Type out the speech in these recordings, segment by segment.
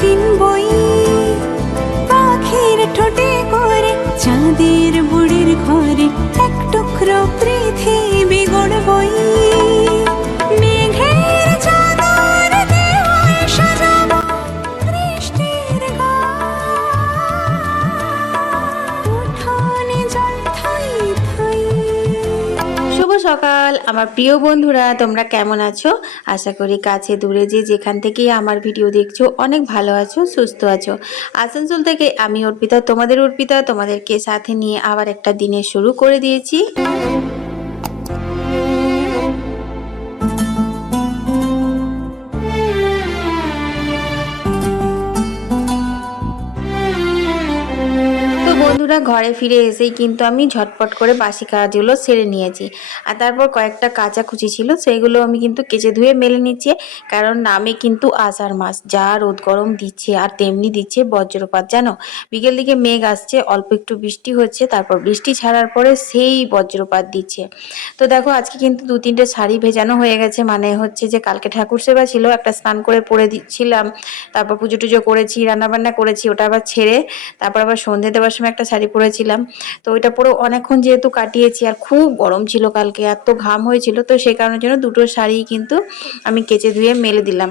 কিনবই পাখির ঠোঁটে করে চাঁদের বুড়ির ঘরে এক টুকরো পৃথিবী গড়বই মেঘের চাদর দিয়ে সাজাবো বৃষ্টির উঠোনে জল থাই থাই। শুভ সকাল আমার প্রিয় বন্ধুরা, তোমরা কেমন আছো? আশা করি কাছে দূরে যে যেখান থেকেই আমার ভিডিও দেখছো অনেক ভালো আছো, সুস্থ আছো। আসানসোল থেকে আমি অর্পিতা, তোমাদেরকে সাথে নিয়ে আবার একটা দিনের শুরু করে দিয়েছি। বন্ধুরা, ঘরে ফিরে এসেই কিন্তু আমি ঝটপট করে বাসি কাজগুলো সেরে নিয়েছি। আর তারপর কয়েকটা কাচাকুচি ছিল, সেইগুলো আমি কিন্তু কেচে ধুয়ে মেলে নিচ্ছি। কারণ নামে কিন্তু আষাঢ় মাস, যা রোদ গরম দিচ্ছে আর তেমনি দিচ্ছে বজ্রপাত। জানো, বিকেল দিকে মেঘ আসছে, অল্প একটু বৃষ্টি হচ্ছে, তারপর বৃষ্টি ছাড়ার পরে সেই বজ্রপাত দিচ্ছে। তো দেখো, আজকে কিন্তু 2-3টে শাড়ি ভেজানো হয়ে গেছে। মানে হচ্ছে যে কালকে ঠাকুর সেবা ছিল, একটা স্নান করে পরে দিচ্ছিলাম, তারপর পুজো টুজো করেছি, রান্নাবান্না করেছি, ওটা আবার ছেড়ে তারপর আবার সন্ধ্যে দেওয়ার সময় একটা শাড়ি পরেছিলাম। তো ওইটা পরে অনেকক্ষণ যেহেতু কাটিয়েছি, আর খুব গরম ছিল কালকে, এত ঘাম হয়েছিল, তো সেই কারণের জন্য দুটো শাড়ি কিন্তু আমি কেচে ধুয়ে মেলে দিলাম।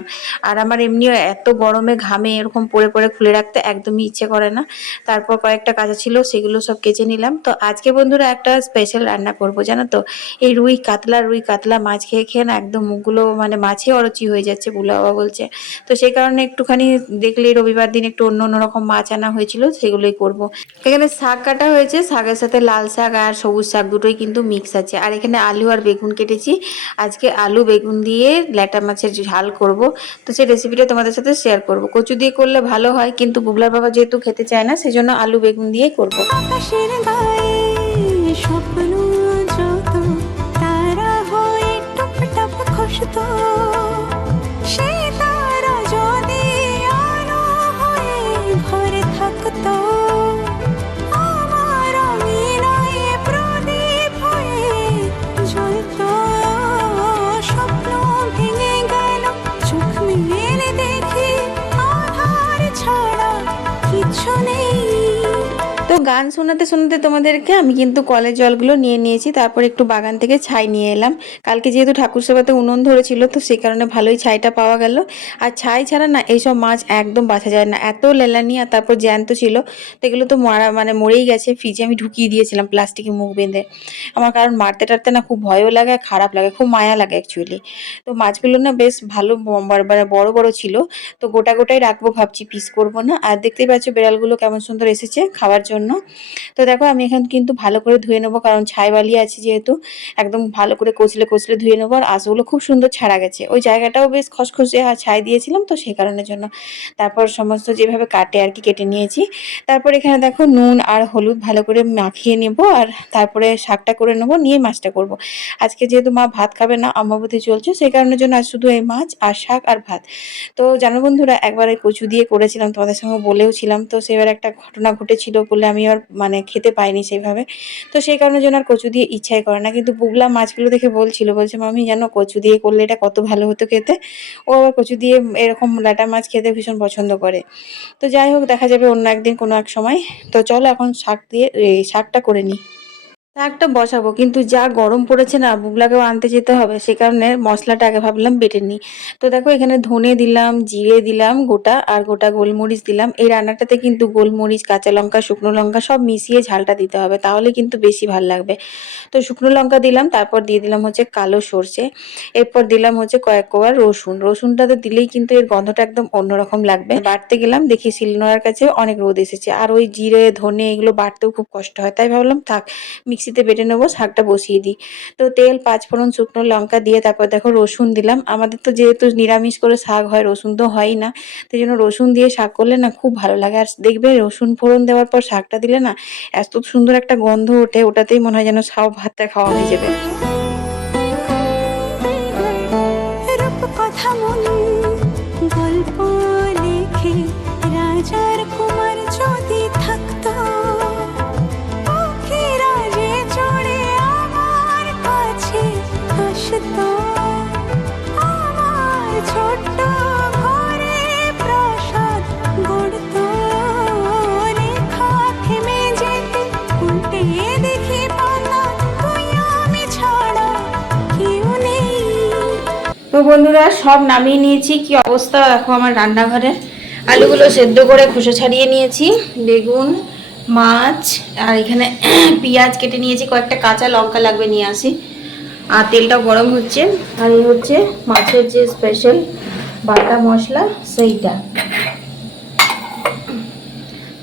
আর আমার এমনিও এত গরমে ঘামে এরকম পরে পরে খুলে রাখতে একদমই ইচ্ছে করে না। তারপর কয়েকটা কাঁচা ছিল, সেগুলো সব কেচে নিলাম। তো আজকে বন্ধুরা একটা স্পেশাল রান্না করব, জানো তো। এই রুই কাতলা মাছ খেয়ে খেয়ে না একদম মুখগুলো মানে মাছে অরুচি হয়ে যাচ্ছে, বুলা বাবা বলছে। তো সেই কারণে একটুখানি দেখলে রবিবার দিন একটু অন্য রকম মাছ আনা হয়েছিল, সেগুলোই করব। এখানে শাক কাটা হয়েছে, শাকের সাথে লাল শাক আর সবুজ শাক দুটোই কিন্তু মিক্স আছে। আর এখানে আলু আর বেগুন কেটেছি। আজকে আলু বেগুন দিয়ে ল্যাটা মাছের ঝাল করব। তো সেই রেসিপিটা তোমাদের সাথে শেয়ার করব। কচু দিয়ে করলে ভালো হয়, কিন্তু বুবলার বাবা যেহেতু খেতে চায় না, সেজন্য আলু বেগুন দিয়েই করব। আকাশের গায়ে স্বপ্ন যত তারা হয়ে টপ টপ খসতো, সে তারা যদি আলো হয়ে ঘরে থাকতো, আমার অভিনয়ে প্রদীপ হয়ে জ্বলতো। স্বপ্ন ভেঙে গেল, চোখ মেলে দেখি আধার ছাড়া কিছু নেই। তো গান শোনাতে শোনাতে তোমাদেরকে আমি কিন্তু কলের জলগুলো নিয়ে নিয়েছি। তারপর একটু বাগান থেকে ছাই নিয়ে এলাম। কালকে যেহেতু ঠাকুর সেবাতে উনুন ধরেছিল, তো সেই কারণে ভালোই ছাইটা পাওয়া গেল। আর ছাই ছাড়া না এইসব মাছ একদম বাছা যায় না, এত লেলানি। আর তারপর জ্যান্ত ছিল, তো এগুলো তো মরেই গেছে। ফ্রিজে আমি ঢুকিয়ে দিয়েছিলাম প্লাস্টিকে মুখ বেঁধে। আমার কারণ মারতে টারতে না খুব ভয়ও লাগে, খারাপ লাগে, খুব মায়া লাগে অ্যাকচুয়ালি। তো মাছগুলো না বেশ ভালো বড় বড় ছিল। তো গোটাই রাখবো ভাবছি, পিস করবো না। আর দেখতেই পাচ্ছ বিড়ালগুলো কেমন সুন্দর এসেছে খাওয়ার জন্য। তো দেখো, আমি এখন কিন্তু ভালো করে ধুয়ে নেবো, কারণ ছাই বালি আছে যেহেতু, একদম ভালো করে কচলে ধুয়ে নেবো। আর আঁশগুলো খুব সুন্দর ছাড়া গেছে, ওই জায়গাটাও বেশ খসখসে আর ছাই দিয়েছিলাম, তো সেই কারণের জন্য। তারপর সমস্ত যেভাবে কাটে আর কি কেটে নিয়েছি। তারপর এখানে দেখো নুন আর হলুদ ভালো করে মাখিয়ে নেবো, আর তারপরে শাকটা করে নেবো, নিয়ে মাছটা করব। আজকে যেহেতু মা ভাত খাবে না, অমাবস্যা চলছে, সেই কারণের জন্য আজ শুধু এই মাছ আর শাক আর ভাত। তো জানো বন্ধুরা, একবার এই কচু দিয়ে করেছিলাম, তোমাদের সঙ্গে বলেও ছিলাম। তো সেবার একটা ঘটনা ঘটেছিল বলে আমি আর মানে খেতে পাইনি সেইভাবে। তো সেই কারণের জন্য আর কচু দিয়ে ইচ্ছাই করে না। কিন্তু বুগলা মাছগুলো দেখে বলছে মামি জানো, কচু দিয়ে করলে এটা কত ভালো হতো খেতে। ও আবার কচু দিয়ে এরকম লাটা মাছ খেতে ভীষণ পছন্দ করে। তো যাই হোক, দেখা যাবে অন্য একদিন কোনো এক সময়। তো চলো এখন শাকটা করে নিই। শাকটা বসাবো, কিন্তু যা গরম পড়েছে না, বুগলাকেও আনতে যেতে হবে, সে কারণে মশলাটা আগে ভাবলাম বেটে নিই। তো দেখো, এখানে ধনে দিলাম, জিরে দিলাম গোটা, আর গোটা গোলমরিচ দিলাম। এই রান্নাটাতে কিন্তু গোলমরিচ, কাঁচা লঙ্কা, শুকনো লঙ্কা সব মিশিয়ে ঝালটা দিতে হবে, তাহলে কিন্তু বেশি ভাল লাগবে। তো শুকনো লঙ্কা দিলাম, তারপর দিয়ে দিলাম হচ্ছে কালো সর্ষে, এরপর দিলাম হচ্ছে কয়েক কোয়া রসুনটাতে দিলেই কিন্তু এর গন্ধটা একদম অন্যরকম লাগবে। বাটতে গেলাম, দেখি শিলনোড়ার কাছে অনেক রোদ এসেছে, আর ওই জিরে ধনে এগুলো বাটতেও খুব কষ্ট হয়, তাই ভাবলাম থাক, মিক্সিতে বেটে নেবো, শাকটা বসিয়ে দিই। তো তেল, পাঁচফোড়ন, শুকনো লঙ্কা দিয়ে তারপর দেখো রসুন দিলাম। আমাদের তো যেহেতু নিরামিষ করে শাক হয়, রসুন তো হয়ই না, সেই জন্য রসুন দিয়ে শাক করলে না খুব ভালো লাগে। আর দেখবে রসুন ফোড়ন দেওয়ার পর শাকটা দিলে না এত সুন্দর একটা গন্ধ ওঠে, ওটাতেই মনে হয় যেন সব ভাতটা খাওয়া হয়ে যাবে। কথা মন গল্প লিখে রাজার কুমার যদি থাকতো, পাখিরা যে চড়ে আমার কাছে আসতো, আমার ছোট্ট ঘরে প্রাসাদ তো বন্ধুরা সব নামিয়ে নিয়েছি, কি অবস্থা দেখো আমার রান্নাঘরে। আলুগুলো সেদ্ধ করে খোসা ছাড়িয়ে নিয়েছি, বেগুন, মাছ, আর এখানে পেঁয়াজ কেটে নিয়েছি, কয়েকটা কাঁচা লঙ্কা লাগবে নিয়ে আসি। আর তেলটা গরম হচ্ছে, আর এই হচ্ছে মাছের যে স্পেশাল বাটা মশলা সেইটা।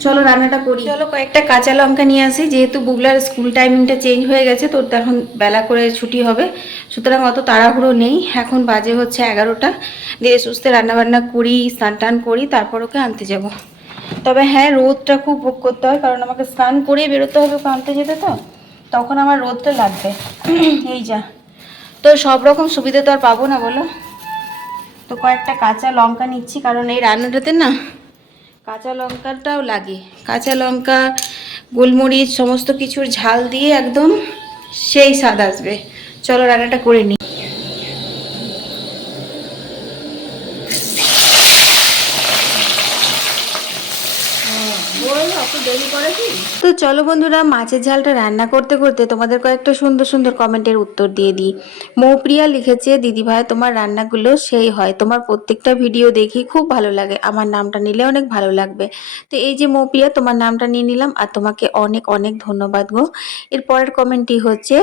চলো রান্নাটা করি। চলো কয়েকটা কাঁচা লঙ্কা নিয়ে আসি, যেহেতু বুবলার স্কুল টাইমিংটা চেঞ্জ হয়ে গেছে, তোর তো এখন বেলা করে ছুটি হবে, সুতরাং অত তাড়াহুড়ো নেই। এখন বাজে হচ্ছে 11টা, ধীরে সুস্থে রান্নাবান্না করি, স্নান টান করি, তারপর ওকে আনতে যাব। তবে হ্যাঁ, রোদটা খুব ভোগ করতে হয়, কারণ আমাকে স্নান করেই বেরোতে হবে ওকে আনতে যেতে, তো তখন আমার রোদটা লাগবে। এই যা, তো সব রকম সুবিধা তো আর পাবো না বলো। তো কয়েকটা কাঁচা লঙ্কা নিচ্ছি, কারণ এই রান্নাটাতে না কাঁচা লঙ্কাটাও লাগে। কাঁচা লঙ্কা, গোলমরিচ, সমস্ত কিছুর ঝাল দিয়ে একদম সেই স্বাদ আসবে। চলো রান্নাটা করে নিই। তো চলো বন্ধুরা, মাছের ঝালটা রান্না করতে করতে তোমাদের কয়েকটা সুন্দর সুন্দর কমেন্টের উত্তর দিয়ে দিই। মৌপ্রিয়া লিখেছে, দিদিভাই তোমার রান্নাগুলো সেই হয়, তোমার প্রত্যেকটা ভিডিও দেখি খুব ভালো লাগে, আমার নামটা নিলে অনেক ভালো লাগবে। তো এই যে মৌপ্রিয়া, তোমার নামটা নিয়ে নিলাম, আর তোমাকে অনেক অনেক ধন্যবাদ গো। এর পরের কমেন্টটি হচ্ছে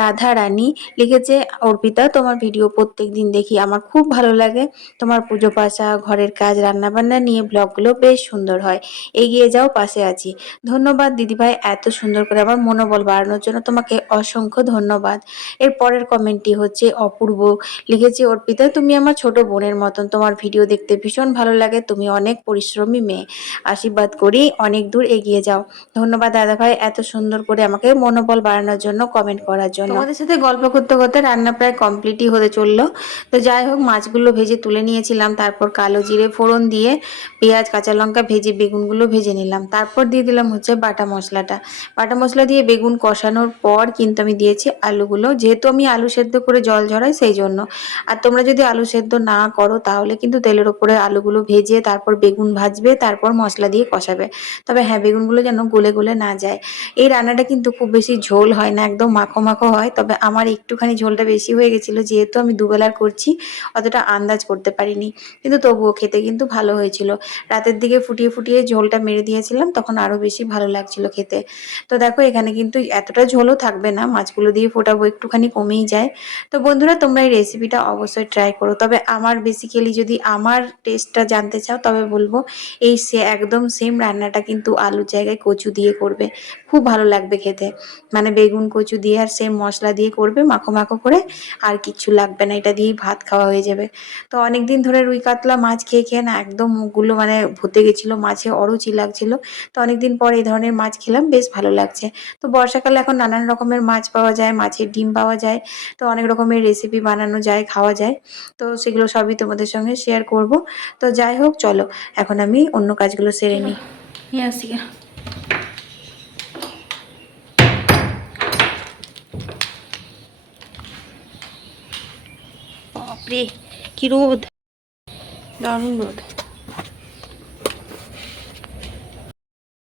রাধা রানী লিখেছে, অর্পিতা তোমার ভিডিও প্রত্যেক দিন দেখি, আমার খুব ভালো লাগে, তোমার পুজো পাশা, ঘরের কাজ, রান্নাবান্না নিয়ে ব্লগগুলো বেশ সুন্দর হয়, এগিয়ে যাও, পাশে আছি। ধন্যবাদ দিদিভাই, এত সুন্দর করে আমার মনোবল বাড়ানোর জন্য তোমাকে অসংখ্য ধন্যবাদ। এর পরের কমেন্টটি হচ্ছে অপূর্ব লিখেছে, অর্পিতা তুমি আমার ছোট বোনের মতন, তোমার ভিডিও দেখতে ভীষণ ভালো লাগে, তুমি অনেক পরিশ্রমী মেয়ে, আশীর্বাদ করি অনেক দূর এগিয়ে যাও। ধন্যবাদ দাদাভাই, এত সুন্দর করে আমাকে মনোবল বাড়ানোর জন্য, কমেন্ট করার জন্য। তোমাদের সাথে গল্প করতে করতে রান্না প্রায় কমপ্লিটই হতে চললো। তো যাই হোক, মাছগুলো ভেজে তুলে নিয়েছিলাম, তারপর কালো জিরে ফোড়ন দিয়ে পেঁয়াজ কাঁচা লঙ্কা ভেজে বেগুনগুলো ভেজে নিলাম, তারপর দিয়ে দিলাম হচ্ছে বাটা মশলাটা। বাটা মশলা দিয়ে বেগুন কষানোর পর কিন্তু আমি দিয়েছি আলুগুলো, যেহেতু আমি আলু সেদ্ধ করে জল ঝরাই সেই জন্য। আর তোমরা যদি আলু সেদ্ধ না করো তাহলে কিন্তু তেলের ওপরে আলুগুলো ভেজে তারপর বেগুন ভাজবে, তারপর মশলা দিয়ে কষাবে। তবে হ্যাঁ, বেগুনগুলো যেন গলে গলে না যায়। এই রান্নাটা কিন্তু খুব বেশি ঝোল হয় না, একদম মাখো মাখো হয়, তবে আমার একটুখানি ঝোলটা বেশি হয়ে গেছিলো, যেহেতু আমি দুবেলার করছি অতটা আন্দাজ করতে পারিনি, কিন্তু তবুও খেতে কিন্তু ভালো হয়েছিল। রাতের দিকে ফুটিয়ে ফুটিয়ে ঝোলটা মেরে দিয়েছিলাম, তখন আরও বেশি ভালো লাগছিল খেতে। তো দেখো এখানে কিন্তু এতটা ঝোলও থাকবে না, মাছগুলো দিয়ে ফোটাবো, একটুখানি কমেই যায়। তো বন্ধুরা, তোমরা এই রেসিপিটা অবশ্যই ট্রাই করো। তবে আমার বেসিক্যালি যদি আমার টেস্টটা জানতে চাও, তবে বলবো এই একদম সেম রান্নাটা কিন্তু আলুর জায়গায় কচু দিয়ে করবে, খুব ভালো লাগবে খেতে। মানে বেগুন কচু দিয়ে আর সেম মশলা দিয়ে করবে, মাখো মাখো করে, আর কিচ্ছু লাগবে না, এটা দিয়েই ভাত খাওয়া হয়ে যাবে। তো অনেকদিন ধরে রুই কাতলা মাছ খেয়ে খেয়ে না একদম মুখগুলো মানে ভুতে গেছিলো, মাছে অরুচি লাগছিল। তো অনেকদিন পর এই ধরনের মাছ খেলাম, বেশ ভালো লাগছে। তো বর্ষাকালে এখন নানান রকমের মাছ পাওয়া যায়, মাছের ডিম পাওয়া যায়, তো অনেক রকমের রেসিপি বানানো যায়, খাওয়া যায়। তো সেগুলো সবই তোমাদের সঙ্গে শেয়ার করব। তো যাই হোক, চলো এখন আমি অন্য কাজগুলো সেরে নিই। আসি। বাপরে কি রোদ, দারুণ রোদ।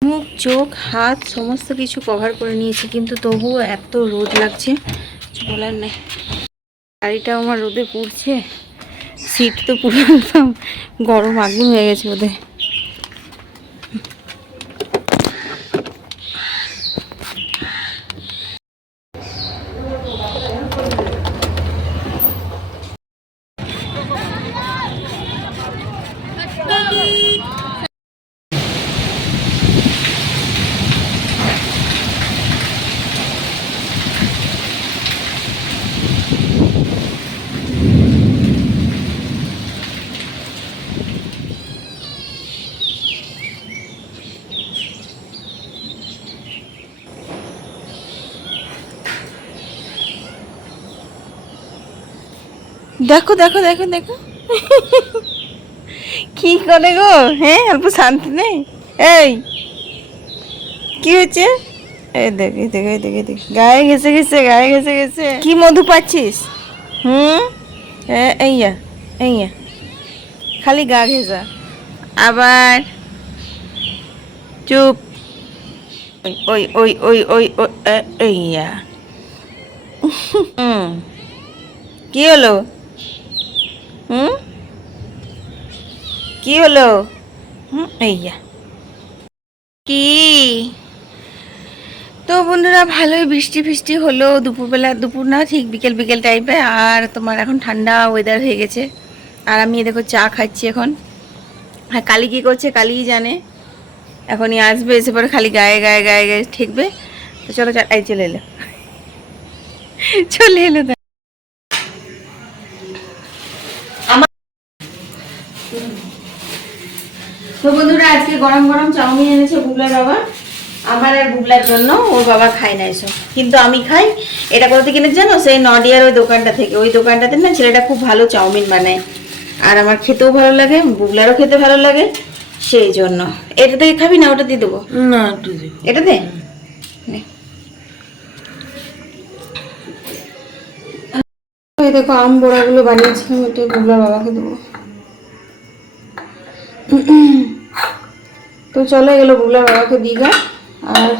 মুখ চোখ হাত সমস্ত কিছু কভার করে নিয়েছি, কিন্তু তবুও এত রোদ লাগছে, কিছু বলার নেই। গাড়িটা আমার রোদে পুড়ছে, সিট তো পুরো একদম গরম আগুন হয়ে গেছে বোধহয়। দেখো দেখো দেখো দেখো কি করে গো, হ্যাঁ অল্প শান্তি নেই। এই কি হয়েছে? এই দেখ এই দেখ এই দেখ এই দেখ, গায়ে ঘেসে গেছে, গায়ে ঘেসে গেছে। কি মধু পাচ্ছিস? এইয়া এইয়া, খালি গা ঘেঁষা। আবার চুপ। ওই ওই ওই ওই ওই এইয়া। কি হলো? হুম, কি হলো? এইয়া কি? তো বন্ধুরা ভালোই বৃষ্টি ফিষ্টি হলো দুপুরবেলা, দুপুর না ঠিক বিকেল বিকেল টাইপে। আর তোমার এখন ঠান্ডা ওয়েদার হয়ে গেছে। আর আমি দেখো চা খাচ্ছি এখন। হ্যাঁ, কালি কী করছে কালিই জানে। এখনই আসবে, এসে পরে খালি গায়ে গায়ে গায়ে গায়ে ঠেকবে। তো চলো এই চলে এলো, চলে এলো। তো বন্ধুরা আজকে গরম গরম চাউমিন এনেছে বুবলার বাবা, আমার আর বুবলার জন্য। ওর বাবা খায় না এসব, কিন্তু আমি খাই। এটা কোথা থেকে কিনেছে জানো? সেই নডিয়ার ওই দোকানটা থেকে। ওই দোকানটাতে না ছেলেটা খুব ভালো চাউমিন বানায়, আর আমার খেতেও ভালো লাগে, বুবলারও খেতে ভালো লাগে, সেই জন্য। এটা থেকে খাবি না ওটা দিয়ে দেবো? না একটু দিই। এটা দে। নে। এই দেখো আম বড়াগুলো বানিয়েছিলাম, এটা বুবলার বাবাকে দেবো। তো চলো এগুলো বুবলার বাবাকে দিঘা। আর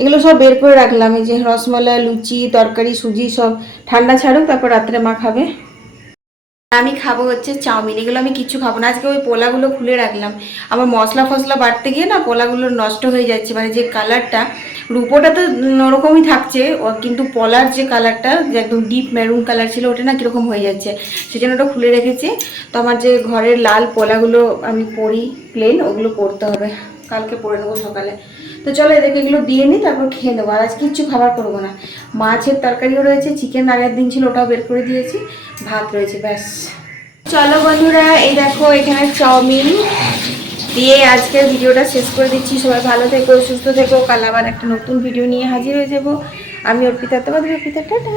এগুলো সব বের করে রাখলাম, এই যে রসমালাই, লুচি, তরকারি, সুজি সব ঠান্ডা ছাড়ুক, তারপর রাত্রে মা খাবে। আমি খাবো হচ্ছে চাউমিন। এগুলো আমি কিছু খাবো না আজকে। ওই পোলাগুলো খুলে রাখলাম, আমার মশলা ফসলা বাটতে গিয়ে না পোলাগুলো নষ্ট হয়ে যাচ্ছে। মানে যে কালারটা, রূপোটা তো ওরকমই থাকছে, কিন্তু পলার যে কালারটা, যে একদম ডিপ মেরুন কালার ছিল, ওটা না কীরকম হয়ে যাচ্ছে, সেই জন্য ওটা খুলে রেখেছি। তো আমার যে ঘরের লাল পোলাগুলো আমি পরি প্লেন, ওগুলো পরতে হবে, কালকে পরে নেবো সকালে। তো চলো এদেরকে এগুলো দিয়ে নিই, তারপর খেয়ে নেবো। আর আজ কিচ্ছু খাবার করবো না। মাছের তরকারিও রয়েছে, চিকেন আগের দিন ছিল ওটাও বের করে দিয়েছি, ভাত রয়েছে, ব্যাস। চলো বন্ধুরা, এই দেখো এখানে চাউমিন দিয়ে আজকের ভিডিওটা শেষ করে দিচ্ছি। সবাই ভালো থেকো, সুস্থ থেকো। কাল আবার একটা নতুন ভিডিও নিয়ে হাজির হয়ে যাবো। আমি অর্পিতা, তোমাদের অর্পিতা, টাটা।